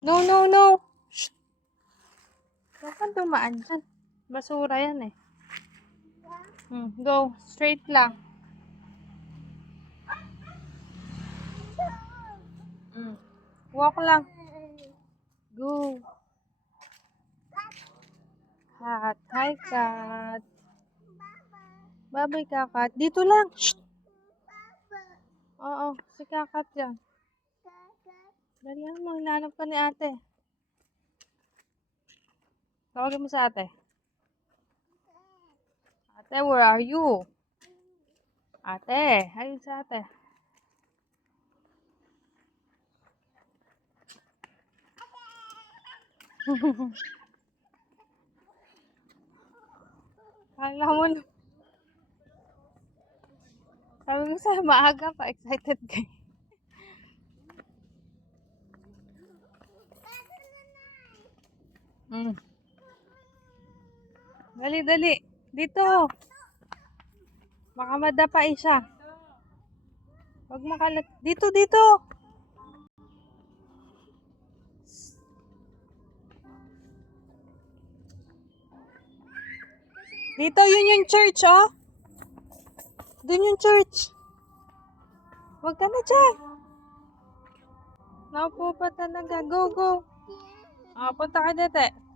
No, no, no. Shh. Huwag kang dumaan dyan. Basura yan eh. Go. Straight lang. Walk lang. Go. Cat. Hi, cat. Babay, kakat. Dito lang. Shh. Oo, si kakat yan. Dali mo, hinanap ka ni ate. Tawagin mo sa ate. Ate, where are you? Ate, ayun sa ate. Kala mo, sabi ko sa maaga pa, excited kayo. Dali, dali. Dito. Baka madapa isa. Huwag makalat. Dito, dito. Dito, yun yung church, oh. Dun yung church. Huwag ka na dyan. Naupo pa talaga. Go, go. Punta ka dito.